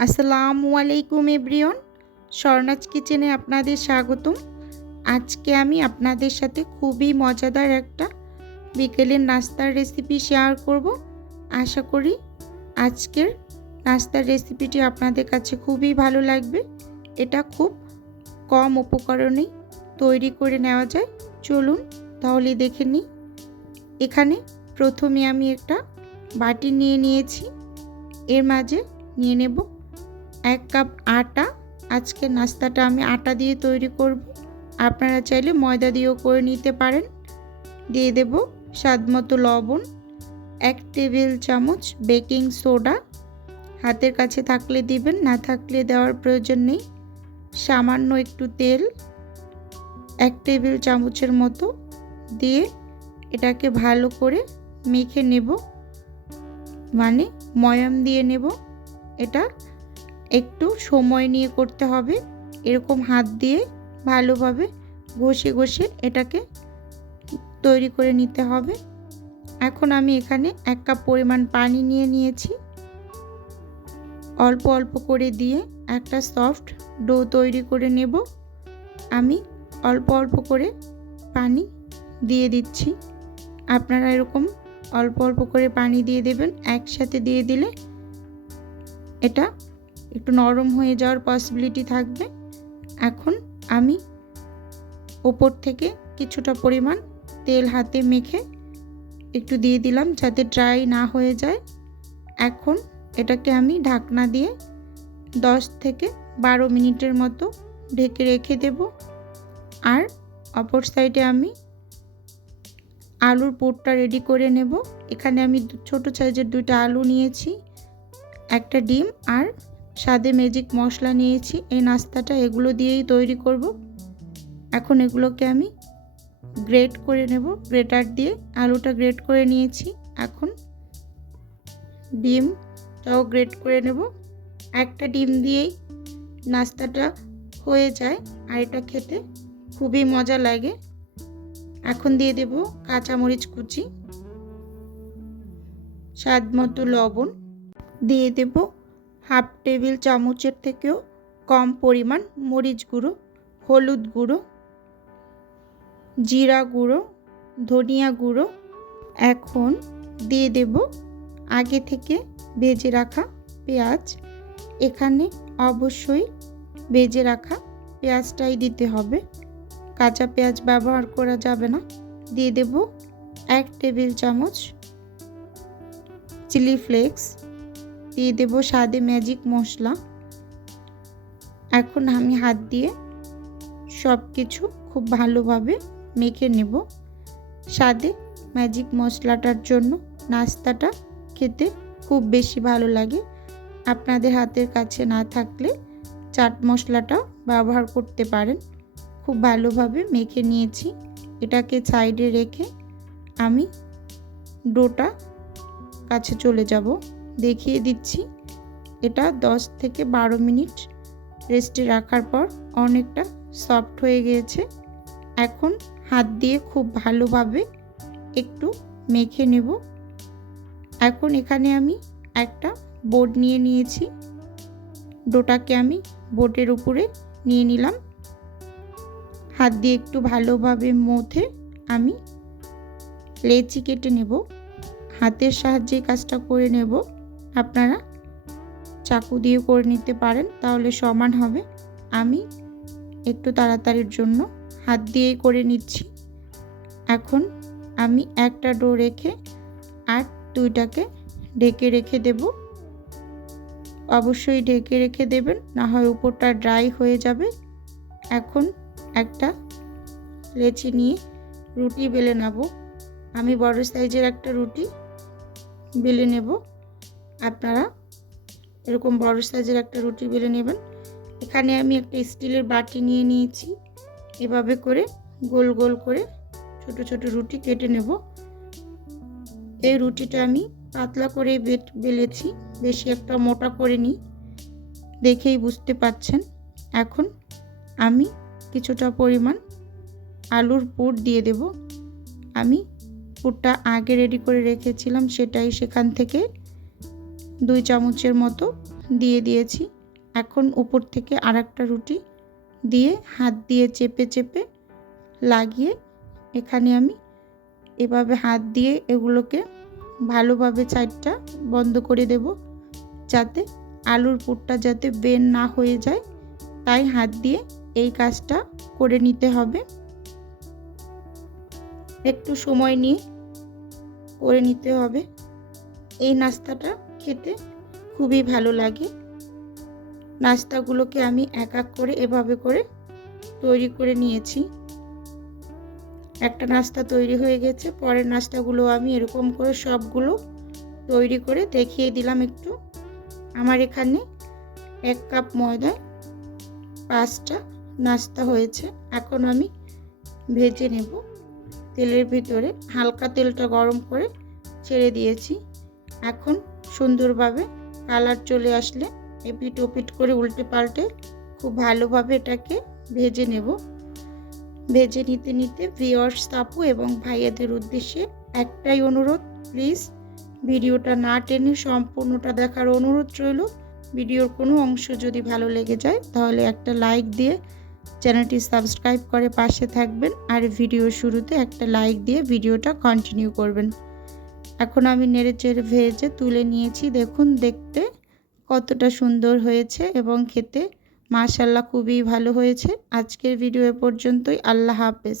আসসালামু আলাইকুম এভরিওন স্বর্ণাজ কিচেনে আপনাদের স্বাগতম। আজকে আমি আপনাদের সাথে খুবই মজাদার একটা বিকেলের নাস্তার রেসিপি শেয়ার করব। আশা করি আজকের নাস্তার রেসিপিটি আপনাদের কাছে খুবই ভালো লাগবে। এটা খুব কম উপকরণেই তৈরি করে নেওয়া যায়। চলুন তাহলে দেখে নিই। এখানে প্রথমে আমি একটা বাটি নিয়ে নিয়েছি। এর মাঝে নিয়ে নেব এক কাপ আটা। আজকে নাস্তাটা আমি আটা দিয়ে তৈরি করব। আপনারা চাইলে ময়দা দিয়েও করে নিতে পারেন। দিয়ে দেব স্বাদ মতো লবণ, এক টেবিল চামচ বেকিং সোডা। হাতের কাছে থাকলে দিবেন, না থাকলে দেওয়ার প্রয়োজন নেই। সামান্য একটু তেল, এক টেবিল চামচের মতো। দিয়ে এটাকে ভালো করে মেখে নেব। মানে ময়াম দিয়ে নেব। এটা একটু সময় নিয়ে করতে হবে। এরকম হাত দিয়ে ভালোভাবে ঘষে ঘষে এটাকে তৈরি করে নিতে হবে। এখন আমি এখানে এক কাপ পরিমাণ পানি নিয়ে নিয়েছি। অল্প অল্প করে দিয়ে একটা সফট ডো তৈরি করে নেব। আমি অল্প অল্প করে পানি দিয়ে দিচ্ছি। আপনারা এরকম অল্প অল্প করে পানি দিয়ে দেবেন। একসাথে দিয়ে দিলে এটা একটু নরম হয়ে যাওয়ার পসিবিলিটি থাকবে। এখন আমি ওপর থেকে কিছুটা পরিমাণ তেল হাতে মেখে একটু দিয়ে দিলাম যাতে ড্রাই না হয়ে যায়। এখন এটাকে আমি ঢাকনা দিয়ে 10 থেকে বারো মিনিটের মতো ঢেকে রেখে দেব। আর অপর সাইডে আমি আলুর পুরটা রেডি করে নেব। এখানে আমি ছোট সাইজের দুইটা আলু নিয়েছি, একটা ডিম আর স্বাদে ম্যাজিক মশলা নিয়েছি, এই নাস্তাটা এগুলো দিয়েই তৈরি করব। এখন এগুলোকে আমি গ্রেট করে নেব গ্রেটার দিয়ে আলুটা গ্রেট করে নিয়েছি। এখন ডিমটাও গ্রেট করে নেব। একটা ডিম দিয়েই নাস্তাটা হয়ে যায়, আর এটা খেতে খুবই মজা লাগে। এখন দিয়ে দেব কাঁচামরিচ কুচি, স্বাদ মতো লবণ। দিয়ে দেব হাফ টেবিল চামচের থেকেও কম পরিমাণ মরিচ গুঁড়ো, হলুদ গুঁড়ো, জিরা গুঁড়ো, ধনিয়া গুঁড়ো এখন দিয়ে দেব আগে থেকে ভেজে রাখা পেঁয়াজ। এখানে অবশ্যই ভেজে রাখা পেঁয়াজটাই দিতে হবে। কাঁচা পেঁয়াজ ব্যবহার করা যাবে না। দিয়ে দেব এক টেবিল চামচ চিলি ফ্লেক্স দিয়ে দেব স্বাদে ম্যাজিক মশলা। এখন আমি হাত দিয়ে সব কিছু খুব ভালোভাবে মেখে নেব। স্বাদে ম্যাজিক মশলাটার জন্য নাস্তাটা খেতে খুব বেশি ভালো লাগে। আপনাদের হাতের কাছে না থাকলে চাট মশলাটাও ব্যবহার করতে পারেন। খুব ভালোভাবে মেখে নিয়েছি। এটাকে সাইডে রেখে আমি ডোটা কাছে চলে যাব। দেখিয়ে দিচ্ছি। এটা 10 থেকে বারো মিনিট রেস্টে রাখার পর অনেকটা সফট হয়ে গিয়েছে। এখন হাত দিয়ে খুব ভালোভাবে একটু মেখে নেব। এখন এখানে আমি একটা বোর্ড নিয়ে নিয়েছি। ডোটাকে আমি বোর্ডের উপরে নিয়ে নিলাম। হাত দিয়ে একটু ভালোভাবে মথে আমি লেচি কেটে নেব। হাতের সাহায্যে কাজটা করে নেব। আপনারা চাকু দিয়ে করে নিতে পারেন, তাহলে সমান হবে। আমি একটু তাড়াতাড়ির জন্য হাত দিয়েই করে নিচ্ছি। এখন আমি একটা ডো রেখে আর দুইটাকে ঢেকে রেখে দেব। অবশ্যই ঢেকে রেখে দেবেন, না হয় উপরটা ড্রাই হয়ে যাবে। এখন একটা লেচি নিয়ে রুটি বেলে নেব। আমি বড় সাইজের একটা রুটি বেলে নেব। আপনারা এরকম বড় সাইজের একটা রুটি বেলে নেবেন। এখানে আমি একটা স্টিলের বাটি নিয়ে নিয়েছি। এভাবে করে গোল গোল করে ছোট ছোট রুটি কেটে নেব। এই রুটিটা আমি পাতলা করে বেলেছি। বেশি একটা মোটা করে নিই দেখেই বুঝতে পাচ্ছেন এখন আমি কিছুটা পরিমাণ আলুর পুর দিয়ে দেব। আমি পুরটা আগে রেডি করে রেখেছিলাম, সেটাই সেখান থেকে দুই চামচের মতো দিয়ে দিয়েছি। এখন উপর থেকে আর একটা রুটি দিয়ে হাত দিয়ে চেপে চেপে লাগিয়ে এখানে আমি এভাবে হাত দিয়ে এগুলোকে ভালোভাবে সাইডটা বন্ধ করে দেব যাতে আলুর পুরটা যাতে বের না হয়ে যায়। তাই হাত দিয়ে এই কাজটা করে নিতে হবে। একটু সময় নিয়ে করে নিতে হবে। এই নাস্তাটা খেতে খুবই ভালো লাগে। নাস্তাগুলোকে আমি এক এক করে এভাবে করে তৈরি করে নিয়েছি। একটা নাস্তা তৈরি হয়ে গেছে, পরের নাস্তাগুলো আমি এরকম করে সবগুলো তৈরি করে দেখিয়ে দিলাম একটু। আমার এখানে এক কাপ ময়দায় পাঁচটা নাস্তা হয়েছে, এখন আমি ভেজে নেব। তেলের ভিতরে হালকা তেলটা গরম করে ছেড়ে দিয়েছি। এখন সুন্দরভাবে কালার চলে আসলে এপিট ওপিট করে উল্টে পাল্টে খুব ভালোভাবে এটাকে ভেজে নেব। ভেজে নিতে নিতে ভিওর্স তাপু এবং ভাইয়াদের উদ্দেশ্যে একটাই অনুরোধ প্লিজ ভিডিওটা না টেনে সম্পূর্ণটা দেখার অনুরোধ রইল। ভিডিওর কোনো অংশ যদি ভালো লেগে যায়, তাহলে একটা লাইক দিয়ে চ্যানেলটি সাবস্ক্রাইব করে পাশে থাকবেন আর ভিডিও শুরুতে একটা লাইক দিয়ে ভিডিওটা কন্টিনিউ করবেন। এখন আমি নেড়ে চেড়ে ভেজে তুলে নিয়েছি। দেখুন, দেখতে কতটা সুন্দর হয়েছে এবং খেতে। মাশাল্লাহ খুবই ভালো হয়েছে। আজকের ভিডিও এ পর্যন্তই। আল্লাহ হাফেজ।